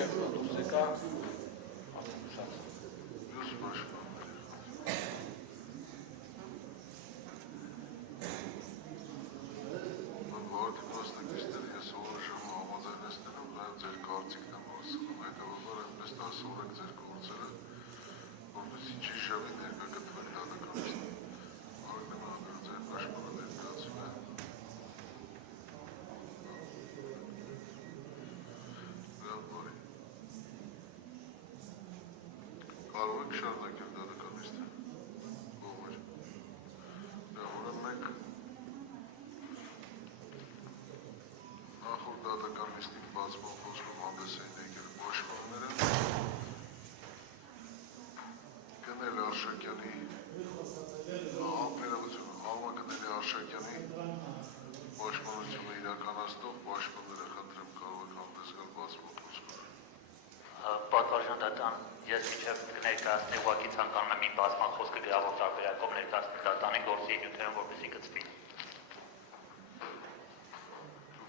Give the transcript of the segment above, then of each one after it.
Մինչև դուրս եկա Կարող եք շարունակել դատականիստը, ողմեր, ուրեմն մենք նախորդ դատականիստի բացման խոսքում հանդես էին եկել պաշտպանները, գնել Արշակյանի, Ալմա գնել Արշակյանի պաշտպանությունը իրականացնող պաշտպանները խնդրեմ կարող եք հանդես գալ բացման խոսքում։ Պատվարժան դատան, ես մինչև կներկայացնի ուղղակի ցանկանում եմ իմ բացման խոսքը գրավոր տարբերակով ներկայացնել դատանի գործի նյութերում, որպեսզի գծվի։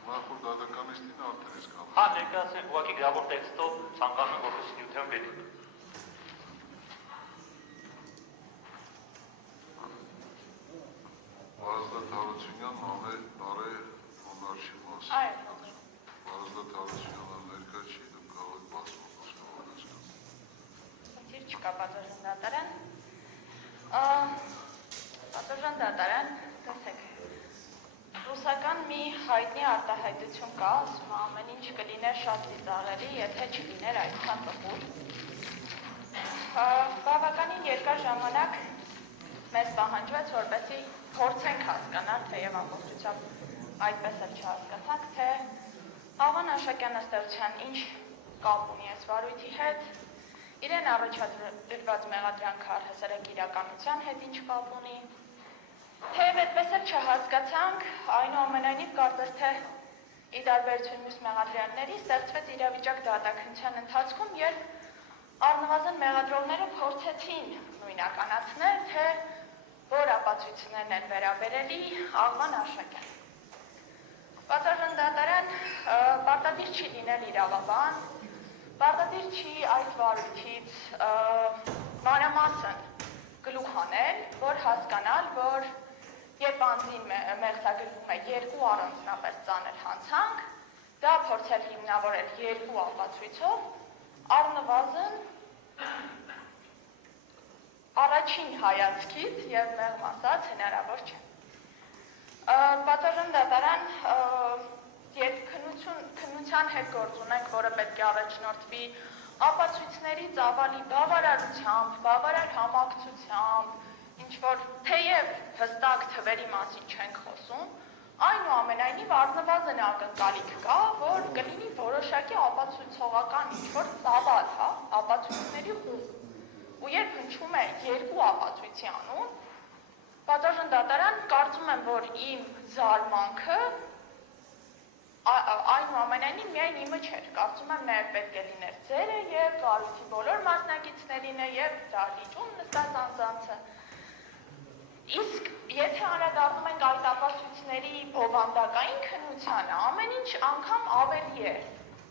Նախորդ դատականիստին արդեն ես կանում։ Հա, ներկայացնեմ ուղղակի գրավոր տեքստով ցանկանում եմ, որպեսզի նյութերում գրի։ Վարազդատ Հարությունյան, Նարե Հոնարչի մաս։ Վարազդատ Հարությունյանը ներկա չի, դեմ կարող եք բացման խոսքը հանդես գալ։ Խնդիր չկա, պատվարժան դատարան։ Պատվարժան դատարան, տեսեք, ռուսական մի հայտնի արտահայտություն կա, ասում ամեն ինչ կլիներ շատ ծիծաղելի, եթե չլիներ այդքան տխուր։ Բավականին երկար ժամանակ մեզ պահանջվեց, որպեսզի փորձենք հասկանալ, թեև ամբողջությամբ այդպես էլ չհասկացանք, թե Աղվան Աշակյանը ստեղծության ինչ կապ ունի այս վարույթի հետ, իրեն առաջադրված մեղադրանքը առհասարակ իրականության հետ ինչ կապ ունի, թեև այդպես էլ չհասկացանք, այնուամենայնիվ կարծես թե ի տարբերություն մյուս մեղադրյալների ստեղծվեց իրավիճակ դատաքննության ընթացքում, երբ առնվազն մեղադրողները փորձեցին նույնականացնել, թե որ ապացույցներն են վերաբերելի Աղվան Աշակյանին։ Պատվարժան դատարան պարտադիր չի լինել իրավաբան, պարտադիր չի այս վարույթից մանրամասն գլուխ հանել, որ հասկանալ, որ երբ անձին մեղսագրվում է երկու առանձնապես ծանր հանցանք, դա փորձել հիմնավորել երկու ապացույցով, առնվազն առաջին հայացքից եւ մեղմ ասած հնարավոր չէ։ Պատվարժան դատարան, երբ քննության հետ գործ ունենք, որը պետք է առաջնորդվի ապացույցների ծավալի բավարարությամբ, բավարար համակցությամբ, ինչ-որ թեև հստակ թվերի մասին չենք խոսում, այնուամենայնիվ առնվազն ակնկալիք կա, որ կլինի որոշակի ապացույցողական ինչ-որ ծավալ, ապացույցների խումբ։ Ու երբ հնչում է երկու ապացույցի անուն, պատվարժան դատարան, կարծում եմ, որ իմ զարմանքը այնուամենայնիվ միայն իմը չէր, կարծում եմ նաև պետք է լիներ ձերը եւ վարույթի բոլոր մասնակիցներինը եւ դահլիճում նստած անձանցը։ Իսկ եթե անդրադառնում ենք այդ ապացույցների բովանդակային քննությանը, ամեն ինչ անգամ ավելի է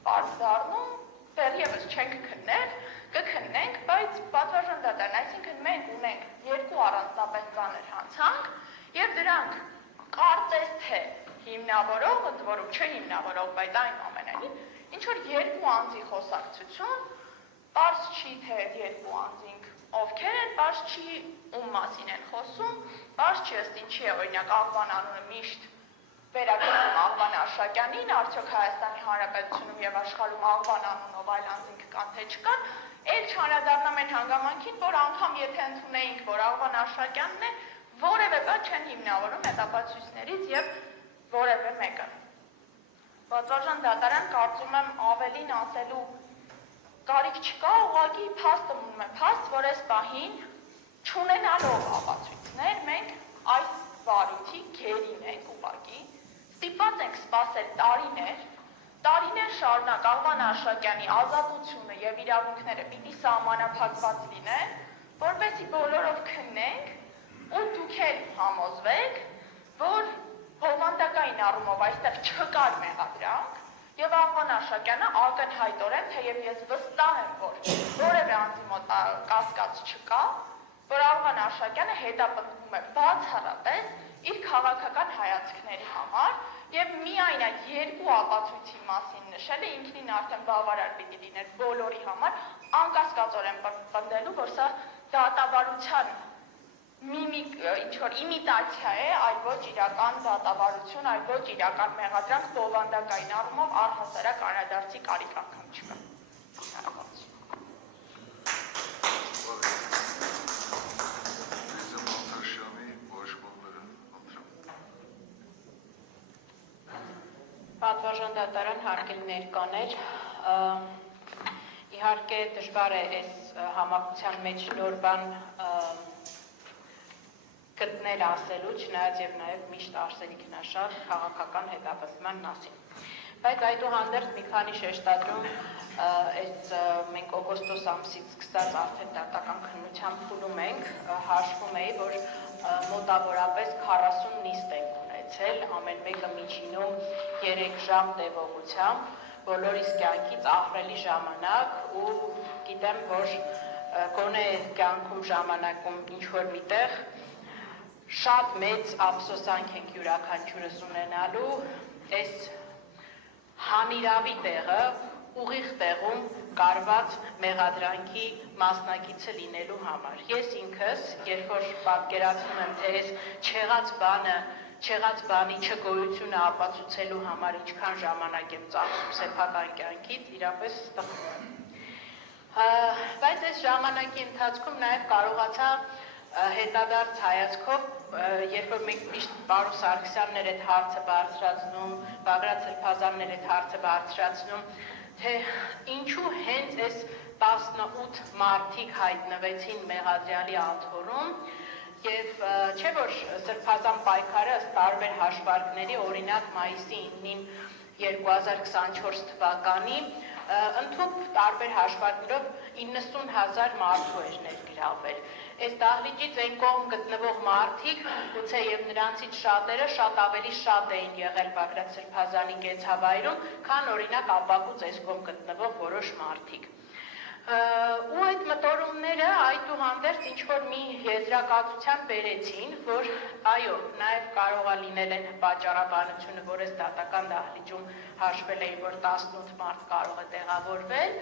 պարզ դառնում, դեռևս չենք քննել, կքննենք, բայց պատվարժան դատարան, այսինքն մենք ունենք երկու առանձնապես ծանր հանցանք եւ դրանք կարծես թե հիմնավորող, ընդ որում չհիմնավորող, բայց այնուամենայնիվ ինչ որ երկու անձի խոսակցություն, պարզ չի թե այդ երկու անձինք ովքեր են, պարզ չի ում մասին են խոսում, պարզ չի ըստ ինչի է օրինակ Աղվան անունը միշտ վերագրվում Աղվան Աշակյանին, արդյոք Հայաստանի Հանրապետությունում եւ աշխարհում Աղվան անունով այլ անձինք կան թե չկան, էլ չանդրադառնամ այն հանգամանքին, որ անգամ եթե ընդունեինք, որ Աղվան Աշակյանն է, որևէ բան չեն հիմնավորում այդ ապացույցներից եւ որևէ մեկը։ Պատվարժան դատարան, կարծում եմ ավելին ասելու կարիք չկա, ուղղակի փաստը մնում է փաստ, որ այս պահին չունենալով ապացույցներ, մենք այս վարույթի գերին ենք ուղղակի, ստիպված ենք սպասել տարիներ շարունակ Աղվան Աշակյանի ազատությունը եւ իրավունքները պիտի սահմանափակված լինեն, որպեսզի բոլորով քննենք ու դուք էլ համոզվեք, որ բովանդակային առումով այստեղ չկար մեղադրանք Եվ Աղվան Արշակյանը ակնհայտորեն, թեև ես վստահ եմ, որ որևէ անձի մոտ կասկած չկա, որ Աղվան Արշակյանը հետապնդվում է բացառապես իր քաղաքական հայացքների համար եւ միայն այդ երկու ապացույցի մասին նշելը ինքնին արդեն բավարար պիտի լիներ բոլորի համար անկասկածորեն պնդելու, որ սա դատավարության ինչ-որ իմիտացիա է, այլ ոչ իրական դատավարություն, այլ ոչ իրական մեղադրանք, բովանդակային առումով առհասարակ անդրադարձի կարիք անգամ չկա։ Պատվարժան դատարան հարգելի ներկաներ, իհարկե դժվար է այս համակցության մեջ նոր բան գտնել ասելու, չնայած եւ նաեւ միշտ արսենիքն է շատ քաղաքական հետապնդման մասին։ Բայց այդուհանդերձ մի քանի շեշտադրում այս մենք օգոստոս ամսից սկսած արդեն դատական քննության փուլում ենք, հաշվում էի, որ մոտավորապես 40 նիստ ենք ունեցել, ամեն մեկը միջինում 3 ժամ տևողությամբ, բոլորիս կյանքից ահռելի ժամանակ ու գիտեմ, որ գոնե կյանքում ժամանակում ինչ-որ միտեղ շատ մեծ ափսոսանք ենք յուրաքանչյուրս ունենալու այս հանիրավի տեղը ուղիղ տեղում կարված մեղադրանքի մասնակիցը լինելու համար։ Ես ինքս, երբ որ պատկերացնում եմ, թե այս չեղած բանի չգոյությունը ապացուցելու համար ինչքան ժամանակ եմ ծախսում սեփական կյանքից, իրապես տխրում եմ։ Բայց այս ժամանակի ընթացքում նաև կարողացա հետադարձ հայացքով, երբ որ մենք միշտ Պարոս Սարգսյանն էր այդ հարցը բարձրացնում, Բագրատ Սրբազանն էր այդ հարցը բարձրացնում, թե ինչու հենց այս 18 մարդիկ հայտնվեցին մեղադրյալի աթոռում եւ չէ որ Սրբազան պայքարը ըստ տարբեր հաշվարկների, օրինակ մայիսի 9-ին 2024 թվականի ընդհանուր տարբեր հաշվարկներով 90,000 մարդու էր ներգրավել։ Այս դահլիճից այն կողմ գտնվող մարդիկ, գուցե եւ նրանցից շատերը շատ ավելի շատ էին եղել Բագրատ Սրբազանի կեցավայրում, քան օրինակ ապակուց այս կողմ գտնվող որոշ մարդիկ։ Ու այդ մտորումները այդուհանդերձ ինչ-որ մի եզրակացության բերեցին, որ այո, նաև կարող է լինել այն պատճառաբանությունը, որ այս դատական դահլիճում հաշվել էին, որ 18 մարդ կարող է տեղավորվել,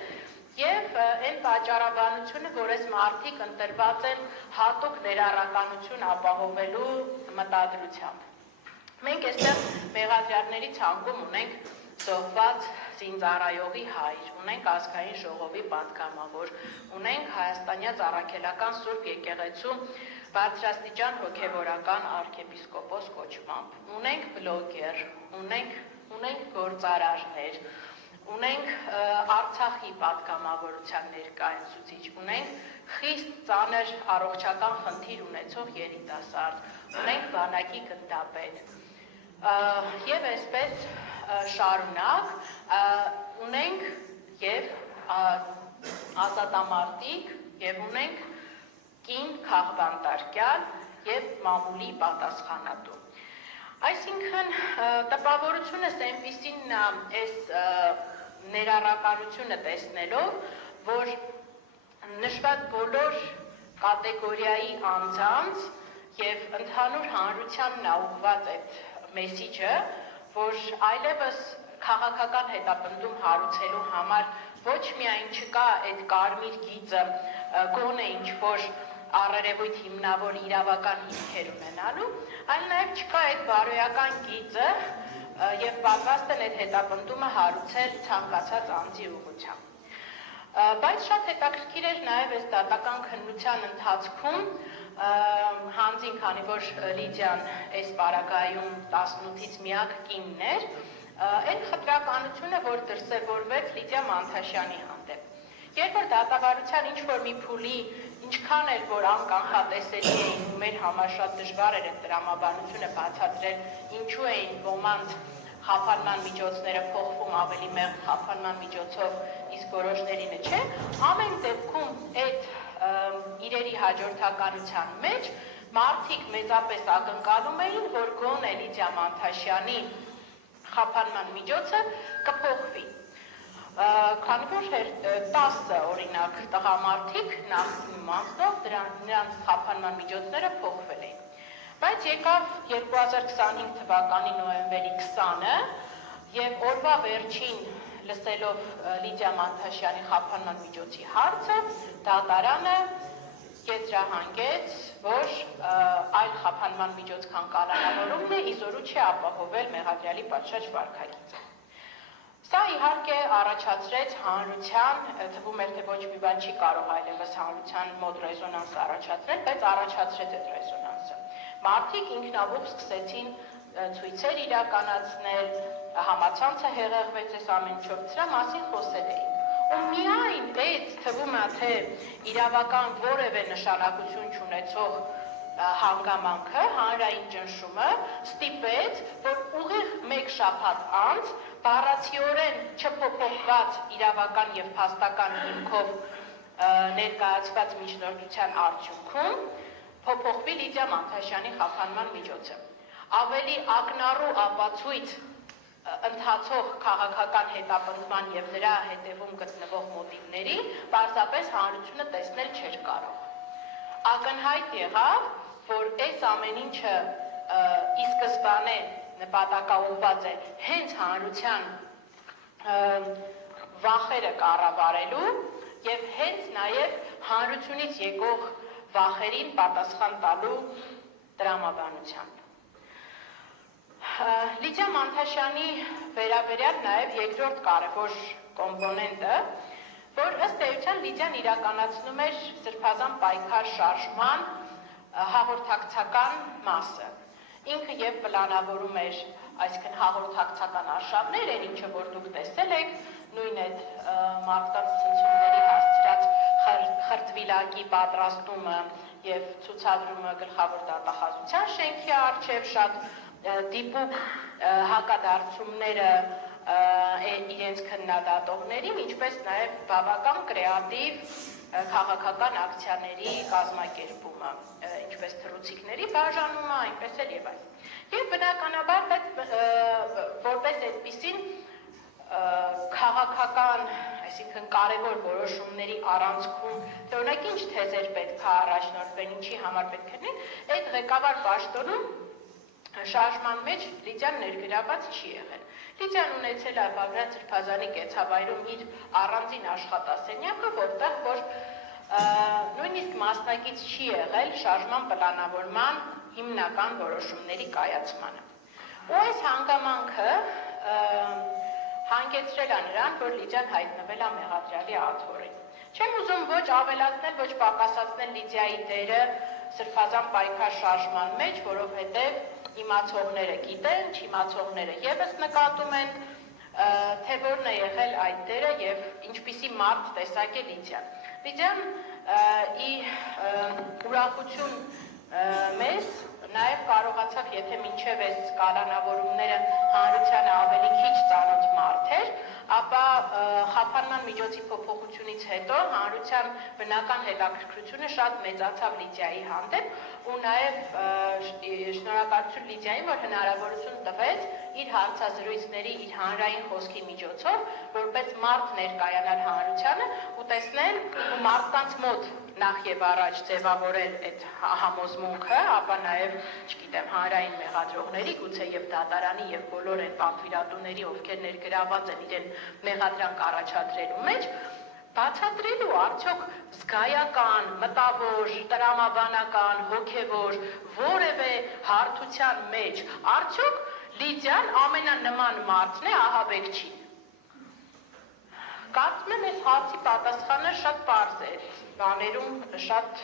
եւ այն պատճառաբանությունը, որ այս մարդիկ ընտրված են հատուկ ներառականություն ապահովելու մտադրությամբ։ Մենք այստեղ մեղադրյալների ցանկում ունենք զոհված զինծառայողի հայր, ունենք ազգային ժողովի պատգամավոր, ունենք հայաստանյաց առաքելական Սուրբ եկեղեցու բարձրաստիճան հոգևորական arczepiskopos կոչմամբ, ունենք բլոգեր, ունենք գործարարներ, ունենք Արցախի պատգամավորության ներկայացուցիչ, ունենք խիստ ծանր առողջական խնդիր ունեցող երիտասարդ, ունենք բանակի գնդապետ, եւ այսպես շարունակ ունենք եւ ազատամարտիկ եւ ունենք կին քաղբանտարկյալ եւ մամուլի պատասխանատու։ Այսինքն տպավորությունս այնպիսին այս ներառականությունը տեսնելով, որ նշված բոլոր կատեգորիայի անձանց եւ ընդհանուր հանրությանն ուղղված այդ մեսիջը, որ այլևս քաղաքական հետապնդում հարուցելու համար ոչ միայն չկա այդ կարմիր գիծը գոնե ինչ-որ առերևույթ հիմնավոր իրավական հիմքեր ունենալու, այլ նաև չկա այդ բարոյական գիծը եւ պատրաստ են այդ հետապնդումը հարուցել ցանկացած անձի ուղղությամբ։ Բայց շատ հետաքրքիր էր նաև այս դատական քննության ընթացքում հանձին, քանի որ Լիդիան այս պարագայում 18-ից միակ կինն էր, այն խտրականությունը, որ դրսևորվեց Լիդիա Մանթաշյանի հանդեպ։ Երբ որ դատավարության ինչ-որ մի փուլի ինչքան էլ որ անկանխատեսելի էին ու մեր համար շատ դժվար էր այդ տրամաբանությունը բացատրել, ինչու էին ոմանց խափանման միջոցները փոխվում ավելի մեղմ խափանման միջոցով, իսկ որոշներինը չէ, ամեն դեպքում այդ իրերի հաջորդականության մեջ մարդիկ մեծապես ակնկալում էին, որ գոնե Լիդիա Մանթաշյանի խափանման միջոցը կփոխվի։ Քանի որ 10 օրինակ տղամարդիկ նախկին իմաստով նրանց խափանման միջոցները փոխվել էին։ Բայց եկավ 2025 թվականի նոյեմբերի 20-ը եւ օրվա վերջին լսելով Լիդիա Մանթաշյանի խափանման միջոցի հարցը, դատարանը եզրահանգեց, որ այլ խափանման միջոց քան կալանավորումն է, իզորու չի ապահովել մեղադրյալի պատշաճ վարքագիծը։ Սա իհարկե առաջացրեց հանրության, թվում էր թե ոչ մի բան չի կարող այլևս հանրության մոտ ռեզոնանս առաջացնել, բայց առաջացրեց այդ ռեզոնանսը։ Մարդիկ ինքնաբուխ սկսեցին ցույցեր իրականացնել, համացանցը հեղեղվեց այս ամեն ինչով, դրա մասին խոսել էին։ Ու միայն այդ թվում է թե իրավական որևէ նշանակություն չունեցող հանգամանքը, հանրային ճնշումը ստիպեց, որ ուղիղ մեկ շաբաթ անց բառացիորեն չփոփոխված իրավական եւ փաստական հիմքով ներկայացված միջնորդության արդյունքում փոփոխվի Լիդիա Մանթաշյանի խափանման միջոցը։ Ավելի ակնառու ապացույց ընթացող քաղաքական հետապնդման եւ նրա հետևում գտնվող մոտիվների պարզապես հանրությունը տեսնել չէր կարող։ Ակնհայտ եղավ, որ այս ամեն ինչը ի սկզբանե նպատակաուղղված է հենց հանրության վախերը կառավարելու եւ հենց նաեւ հանրությունից եկող վախերին պատասխան տալու տրամաբանությամբ։ Լիդիա Մանթաշյանի վերաբերյալ նաև երկրորդ կարևոր կոմպոնենտը, որ ըստ էության Լիդիան իրականացնում էր սրբազան պայքար շարժման հաղորդակցական մասը։ Ինքը եւ պլանավորում էր, այսինքն հաղորդակցական արշավներ, այն ինչը որ դուք տեսել եք, նույն այդ մարդկանց ցնցումների հասցրած խրտվիլակի պատրաստումը եւ ցուցադրումը գլխավոր դատախազության շենքի առջեւ շատ դիպուկ հակադարձումները իրենց քննադատողներին, ինչպես նաև բավական կրեատիվ քաղաքական ակցիաների կազմակերպումը, ինչպես թռուցիկների բաժանումը, այնպես էլ եւ այլն։ Եվ բնականաբար որպես այդպիսին քաղաքական, այսինքն կարևոր որոշումների առանցքում, թե օրինակ ինչ թեզեր պետք է առաջնորդվեն, ինչի համար պետք է լինեն, այդ ղեկավար պաշտոնում շարժման մեջ Լիդիան ներգրաված չի եղել։ Լիդիան ունեցել է Բաղրատ Սրբազանի կեցավայրում իր առանձին աշխատասենյակը, որտեղ որ նույնիսկ մասնակից չի եղել շարժման պլանավորման հիմնական որոշումների կայացմանը։ Ու այս հանգամանքը հանգեցրել է նրան, որ Լիդիան հայտնվել է մեղադրյալի աթոռին։ Չեմ ուզում ոչ ավելացնել, ոչ պակասացնել Լիդիայի դերը սրբազան պայքար շարժման մեջ, որովհետև իմացողները գիտեն, չիմացողները եւս նկատում են, թե որն է եղել այդ դերը եւ ինչպիսի մարդ տեսակ է Լիդիան։ Լիդիան ի ուրախություն մեզ նաեւ կարողացավ, եթե մինչեւ այս կալանավորումները հանրությանը ավելի քիչ ծանոթ մարդ էր, ապա խափանման միջոցի փոփոխությունից հետո հանրության բնական հետաքրքրությունը շատ մեծացավ Լիդիայի հանդեպ ու նաև շնորհակալություն Լիդիային, որ հնարավորություն տվեց իր հարցազրույցների, իր հանրային խոսքի միջոցով, որպես մարդ ներկայանալ հանրությանը ու տեսնել ու մարդկանց մոտ նախ եւ առաջ ձևավորել այդ համոզմունքը, ապա նաև, չգիտեմ, հանրային մեղադրողների, գուցե եւ դատարանի եւ բոլոր այդ պատվիրատուների, ովքեր ներգրաված են իրեն մեղադրանք առաջադրելու մեջ, բացատրելու արդյոք զգայական, մտավոր, տրամաբանական, հոգեվոր, որևէ հարթության մեջ, արդյոք Լիդիան ամենանման մարդն է ահաբեկչին։ Կարծում եմ, այս հարցի պատասխանը շատ պարզ է, բաներում շատ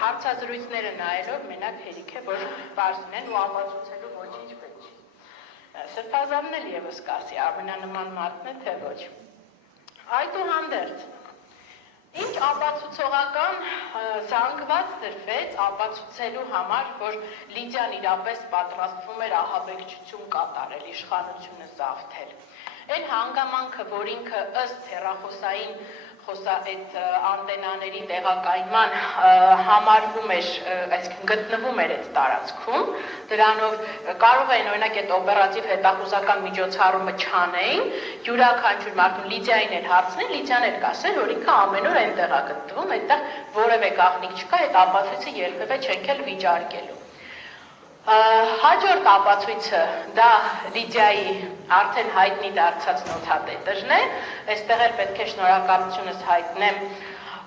հարցազրույցները նայելով մենակ հերիք է, որ պարզ լինեն ու ապացուցելու ոչինչ պետք չի։ Սրբազանն էլ եւս կասի, ամենանման մարդն է, թե ոչ։ Այդուհանդերձ, ինչ ապացուցողական զանգված դրվեց ապացուցելու համար, որ Լիդիան իրապես պատրաստվում էր ահաբեկչություն կատարել, իշխանությունը զավթել։ Այն հանգամանքը, որ ինքը ըստ հեռախոսային այդ անտենաների տեղակայման համարվում էր, այսինքն գտնվում էր այդ տարածքում, դրանով կարող էին օրինակ այդ օպերատիվ հետախուզական միջոցառումը չանեին, յուրաքանչյուր մարդուն Լիդիային էր հարցնել, Լիդիան էր կասել, որ ինքը ամեն օր այնտեղ է գտնվում, այդտեղ որևէ գաղտնիք չկա, այդ ապացույցը երբևէ չենք էլ վիճարկելու։ Հաջորդ ապացույցը դա Լիդիայի արդեն հայտնի դարձած նոթատետրն է, այստեղ էլ պետք է շնորհակալությունս հայտնեմ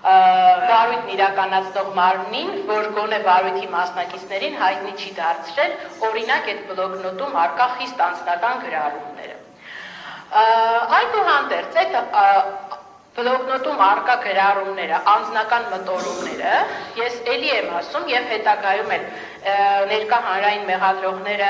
վարույթն իրականացնող մարմնին, որ գոնե վարույթի մասնակիցներին հայտնի չի դարձրել, օրինակ այդ բլոկնոտում առկա խիստ անձնական գրառումները։ Այդուհանդերձ այդ բլոկնոտում առկա գրառումները, անձնական մտորումները, ես էլի եմ ասում եւ հետագայում էլ ներկա հանրային մեղադրողները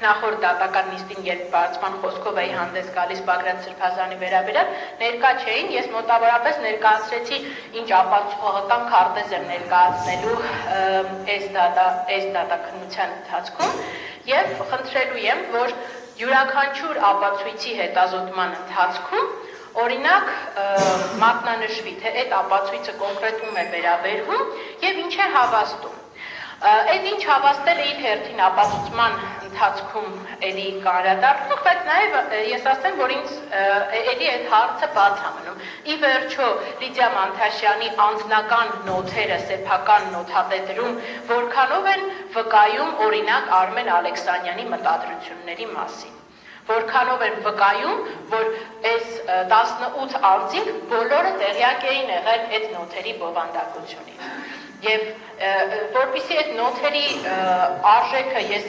նախորդ դատական նիստին, երբ բարձման խոսքով էի հանդես գալիս Բագրատ Սրբազանի վերաբերյալ, ներկա չէին, ես մոտավորապես ներկայացրեցի ինչ ապացուցողական քարտեզ եմ ներկայացնելու այս դատաքննության ընթացքում եւ խնդրելու եմ, որ յուրաքանչյուր ապացույցի հետազոտման ընթացքում օրինակ մատնանշվի, թե այդ ապացույցը կոնկրետ ում է վերաբերվում եւ ինչ է հավաստում։ Այդ ինչ հավաստել է իր հերթին ապացուցման ընթացքում էլի կանրադառնող, բայց նաև ես ասեմ, որ ինձ էլի այդ հարցը բաց է մնում։ Ի վերջո Լիդիա Մանթաշյանի անձնական նոթերը սեփական նոթատետրում որքանով են վկայում օրինակ Արմեն Ալեքսանյանի մտադրությունների մասին։ Որքանով են վկայում, որ այս 18 անձինք բոլորը տեղյակ էին եղել այդ նոթերի բովանդակությունից։ Եվ որպեսզի այդ նոթերի արժեքը ես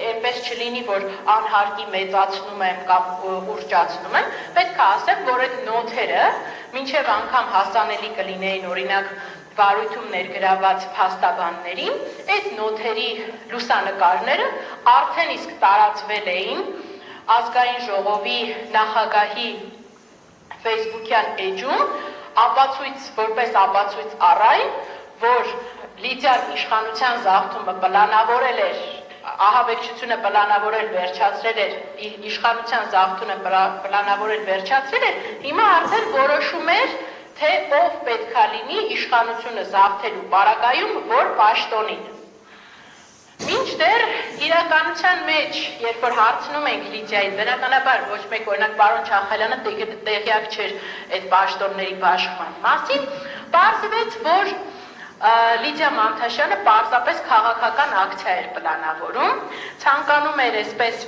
այնպես չլինի, որ անհարկի մեծացնում եմ կամ ուռճացնում եմ, պետք է ասեմ, որ այդ նոթերը մինչև անգամ հասանելի կլինեին օրինակ վարույթում ներգրաված փաստաբաններին, այդ նոթերի լուսանկարները արդեն իսկ տարածվել էին Ազգային ժողովի նախագահի Facebook-յան էջում, որպես ապացույց առայն, որ Լիդիան իշխանության զավթումը պլանավորել էր, ահաբեկչությունը պլանավորել վերջացրել էր, իշխանության զավթումը պլանավորել վերջացրել էր, հիմա արդեն որոշում էր, թե ով պետք է լինի իշխանությունը զավթելու պարագայում, որ պաշտոնին։ Մինչդեռ իրականության մեջ, երբ որ հարցնում ենք Լիդիային, բնականաբար ոչ մեկ օրինակ պարոն Չախալյանը տեղյակ չէր այդ պաշտոնների բաշխման մասին, պարզվեց, որ Լիդիա Մանթաշյանը պարզապես քաղաքական ակցիա էր պլանավորում, ցանկանում էր այսպես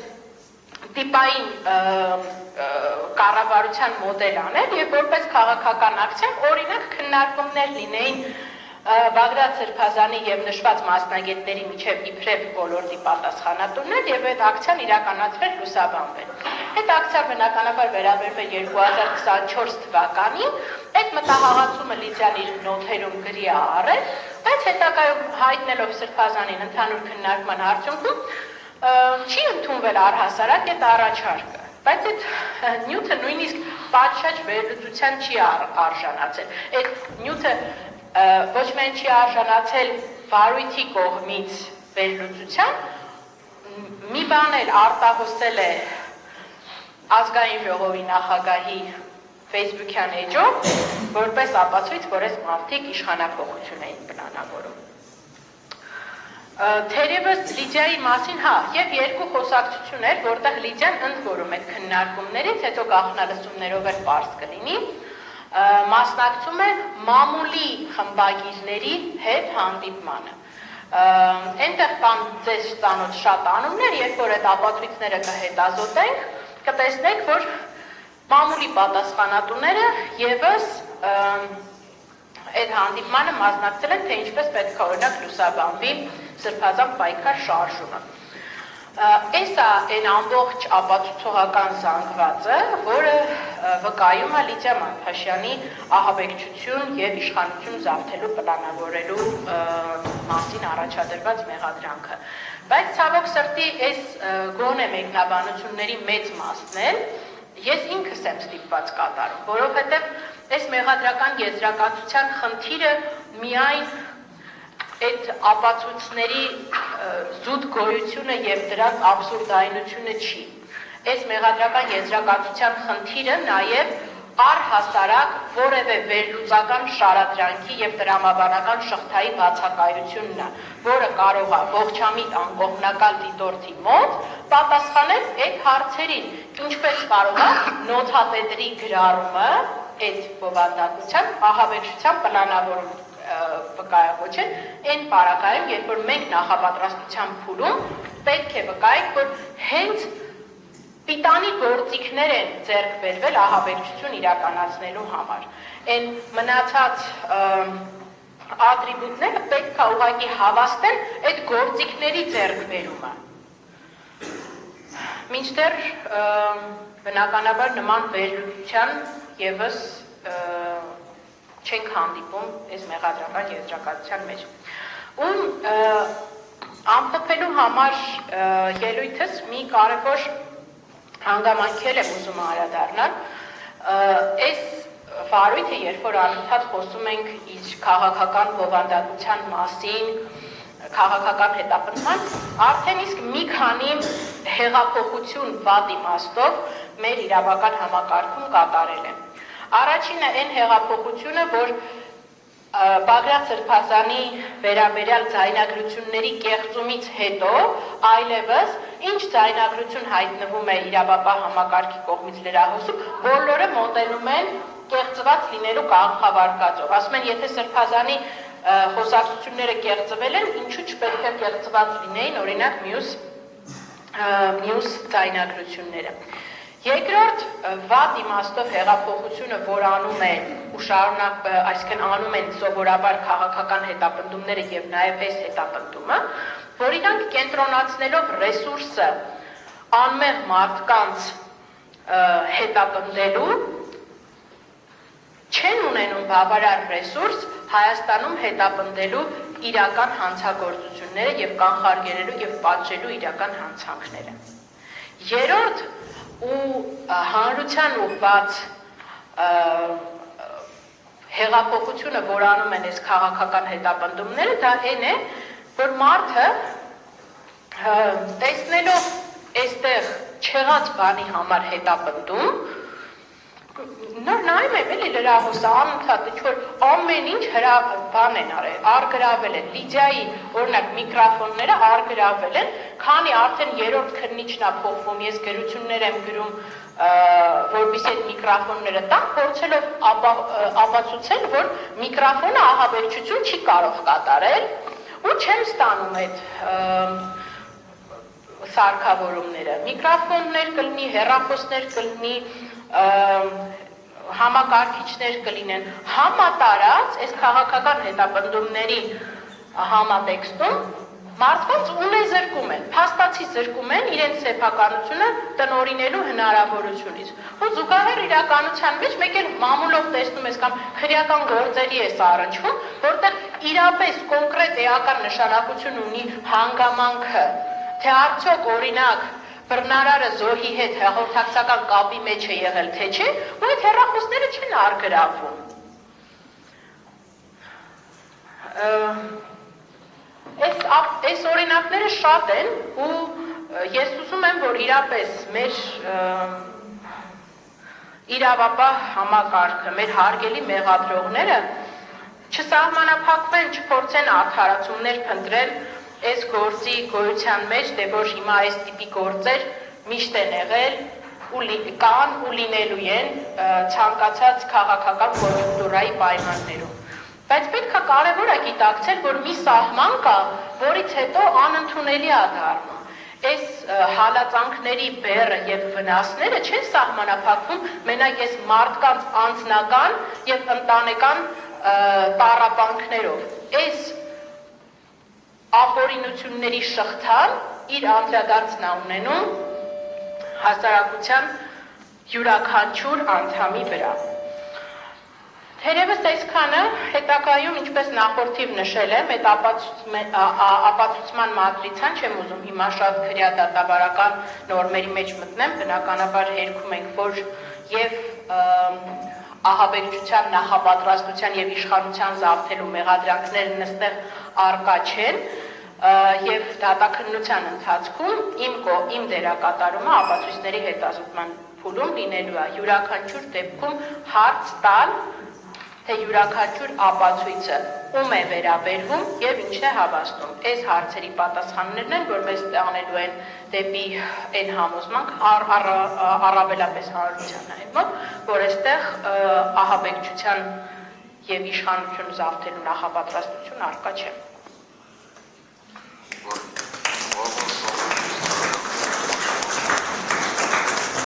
տիպային կառավարության մոդել անել եւ որպես քաղաքական ակցիա օրինակ քննարկումներ լինեին Բագրատ Սրբազանի եւ նշված մասնագետների միջև իբրև ոլորտի պատասխանատուներ եւ այդ ակցիան իրականացվել լուսաբանվել։ Այդ ակցիան բնականաբար վերաբերվել 2024 թվականին, այդ մտահաղացումը Լիդիան իր նոթերում գրի է առել, բայց հետագայում հայտնելով Սրբազանին ընդհանուր քննարկման արդյունքում չի ընդունվել առհասարակ այդ առաջարկը, բայց այդ նյութը նույնիսկ պատշաճ վերլուծության չի արժանացել։ Այդ նյութը ոչ միայն չի արժանացել վարույթի կողմից վերլուծության, մի բան էլ արտահոսել է Ազգային ժողովի նախագահի Facebook-յան էջով, որպես ապացույց, որ այս մարդիկ իշխանափոխություն էին պլանավորում։ Թերևս Լիդիայի մասին, եւ երկու խոսակցություն էր, որտեղ Լիդիան ընդ որում այդ քննարկումներից հետո գաղտնալսումներով էլ պարզ կլինի, մասնակցում է մամուլի խմբագիրների հետ հանդիպմանը։ Այնտեղ կան ձեզ ծանոթ շատ անուններ, երբ որ այդ ապացույցները կհետազոտենք, կտեսնենք, որ մամուլի պատասխանատուները եւս այդ հանդիպմանը մասնակցել են, թե ինչպես պետք է օրինակ լուսաբանվի Սրբազան պայքար շարժումը։ Այս է այն ամբողջ ապացուցողական զանգվածը, որը վկայում է Լիդիա Մանթաշյանի ահաբեկչություն եւ իշխանություն զավթելու պլանավորելու մասին առաջադրված մեղադրանքը։ Բայց ցավոք սրտի այս գոնե մեկնաբանությունների մեծ մասն էլ ես ինքս եմ ստիպված կատարում, որովհետեւ այս մեղադրական եզրակացության խնդիրը միայն այդ ապացույցների զուտ գոյությունը եւ դրանց աբսուրդայնությունը չի։ Այս մեղադրական եզրակացության խնդիրը նաեւ առհասարակ որևէ վերլուծական շարադրանքի եւ տրամաբանական շղթայի բացակայությունն է, որը կարող է ողջամիտ անկողմնակալ դիտորդի մոտ պատասխանել այդ հարցերին, ինչպես կարող է նոթատետրի գրառումը այդ բովանդակության ահաբեկչության պլանավորում վկայակոչել այն պարագայում, երբ որ մենք նախապատրաստության փուլում պետք է վկայենք, որ հենց պիտանի գործիքներ են ձեռք բերվել ահաբեկչություն իրականացնելու համար։ Այն մնացած ատրիբուտները պետք է ուղղակի հավաստեն այդ գործիքների ձեռքբերումը։ Մինչդեռ բնականաբար նման վերլուծության եւս չենք հանդիպում այս մեղադրական եզրակացության մեջ։ Ու ամփոփելու համար ելույթս մի կարևոր հանգամանքել եմ ուզում անդրադառնալ, այս վարույթը, երբ որ անընդհատ խոսում ենք իր քաղաքական բովանդակության մասին, քաղաքական հետապնդման, արդեն իսկ մի քանի հեղափոխություն վատ իմաստով մեր իրավական համակարգում կատարել է։ Առաջինը այն հեղափոխությունը, որ Բագրատ Սրբազանի վերաբերյալ ձայնագրությունների կեղծումից հետո այլևս ինչ ձայնագրություն հայտնվում է իրավապահ համակարգի կողմից լրահոսում, բոլորը մոտենում են կեղծված լինելու կանխավարկածով։ Ասում են, եթե Սրբազանի խոսակցությունները կեղծվել են, ինչու չպետք է կեղծված լինեին, օրինակ մյուս ձայնագրությունները։ Երկրորդ վատ իմաստով հեղափոխությունը, որ անում են ու շարունակ, այսինքն անում են սովորաբար քաղաքական հետապնդումները եւ նաեւ այս հետապնդումը, որ իրանք կենտրոնացնելով ռեսուրսը անմեղ մարդկանց հետապնդելու չեն ունենում բավարար ռեսուրս Հայաստանում հետապնդելու իրական հանցագործությունները եւ կանխարգելելու եւ պատժելու իրական հանցանքները։ Երրորդ ու հանրության ուղղված հեղափոխությունը, որ անում են այս քաղաքական հետապնդումները, դա այն է, որ մարդը տեսնելով այստեղ չեղած բանի համար հետապնդում, նոր նայում եմ էլի լրահոսը անընդհատ ինչ-որ ամեն ինչ բան են արել, արգրավել են, Լիդիայի օրինակ միկրոֆոնները արգրավել են, քանի արդեն երրորդ քննիչն է փոխվում, ես գրություններ եմ գրում, որպեսզի այդ միկրոֆոնները տան, փորձելով ապացուցել, որ միկրոֆոնը ահաբեկչություն չի կարող կատարել, ու չեմ ստանում այդ սարքավորումները, միկրոֆոններ կլինի, հեռախոսներ կլինի, համակարգիչներ կլինեն, համատարած այս քաղաքական հետապնդումների համատեքստում մարդկանց ունեզրկում են, փաստացի զրկում են իրենց սեփականությունը տնօրինելու հնարավորությունից։ Ու զուգահեռ իրականության մեջ մեկ էլ մամուլով տեսնում ես կամ քրեական գործերի ես առնչվում, որտեղ իրապես կոնկրետ էական նշանակություն ունի հանգամանքը, թե արդյոք օրինակ բռնարարը զոհի հետ հաղորդակցական կապի մեջ է եղել, թե չէ, ու այդ հեռախոսները չեն արգրավում։ Այս օրինակները շատ են ու ես ուզում եմ, որ իրապես մեր իրավապահ համակարգը, մեր հարգելի մեղադրողները չսահմանափակվեն, չփորձեն արդարացումներ փնտրել այս գործի գոյության մեջ, դե որ հիմա այս տիպի գործեր միշտ են եղել ու կան ու լինելու են ցանկացած քաղաքական կոնյունկտուրայի պայմաններում։ Բայց պետք է կարևոր է գիտակցել, որ մի սահման կա, որից հետո անընդունելի է դառնում։ Այս հալածանքների բեռը եւ վնասները չեն սահմանափակվում մենակ այս մարդկանց անձնական եւ ընտանեկան տառապանքներով։ Այս ապօրինությունների շղթան իր անդրադարձն է ունենում հասարակության յուրաքանչյուր անդամի վրա։ Թերևս այսքանը հետագայում, ինչպես նախորդիվ նշել եմ, այդ ապացուցման մատրիցան չեմ ուզում հիմա շատ քրեադատաբարական նորմերի մեջ մտնեմ, բնականաբար հերքում ենք, որ եւ ահաբեկչության նախապատրաստության եւ իշխանության զավթելու մեղադրանքներն այստեղ արկա չեն եւ դատաքննության ընթացքում իմ դերակատարումը ապացույցների հետազոտման փուլում լինելու է յուրաքանչյուր դեպքում հարց տալ, թե յուրաքանչյուր ապացույցը ում է վերաբերվում եւ ինչն է հավաստում։ Այս հարցերի պատասխաններն են, որ մեզ տանելու են դեպի այն համոզմանք առավելապես հանրությանը այն մոտ, որ այստեղ ահաբեկչության եւ իշխանություն զավթելու նախապատրաստություն առկա չէ։